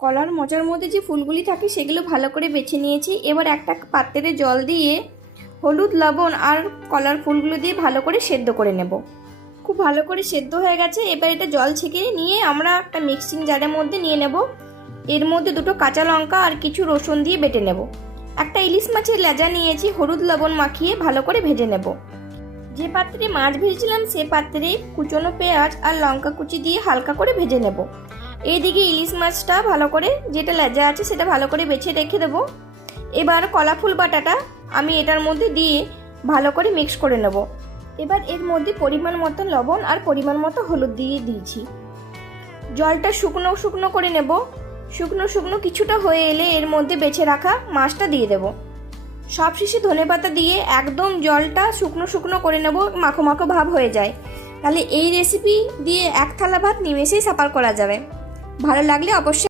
কলার মোচার মধ্যে যে ফুলগুলি থাকে সেগুলো ভালো করে বেছে নিয়েছি। এবার একটা পাত্রে জল দিয়ে হলুদ, লবণ আর কলার ফুলগুলো দিয়ে ভালো করে সেদ্ধ করে নেব। খুব ভালো করে সেদ্ধ হয়ে গেছে। এবার এটা জল ছেঁকে নিয়ে আমরা একটা মিক্সিং জারের মধ্যে নিয়ে নেব। এর মধ্যে দুটো কাঁচা লঙ্কা আর কিছু রসুন দিয়ে বেটে নেব। একটা ইলিশ মাছের লেজা নিয়েছি, হলুদ লবণ মাখিয়ে ভালো করে ভেজে নেব। যে পাত্রে মাছ ভেজেছিলাম সে পাত্রে কুচনো পেঁয়াজ আর লঙ্কা কুচি দিয়ে হালকা করে ভেজে নেব। এইদিকে ইলিশ মাছটা ভালো করে, যেটা লেজা আছে সেটা ভালো করে বেছে রেখে দেবো। এবার কলা ফুল বাটাটা আমি এটার মধ্যে দিয়ে ভালো করে মিক্স করে নেব। এবার এর মধ্যে পরিমাণ মতো লবণ আর পরিমাণ মতো হলুদ দিয়ে দিয়েছি। জলটা শুকনো শুকনো করে নেব। শুকনো শুকনো কিছুটা হয়ে এলে এর মধ্যে বেছে রাখা মাছটা দিয়ে দেব। সবশেষে ধনেপাতা দিয়ে একদম জলটা শুকনো শুকনো করে নেব, মাখো মাখো ভাব হয়ে যায়। তাহলে এই রেসিপি দিয়ে এক থালা ভাত নিমেষেই সাপার করা যাবে। ভালো লাগলে অবশ্যই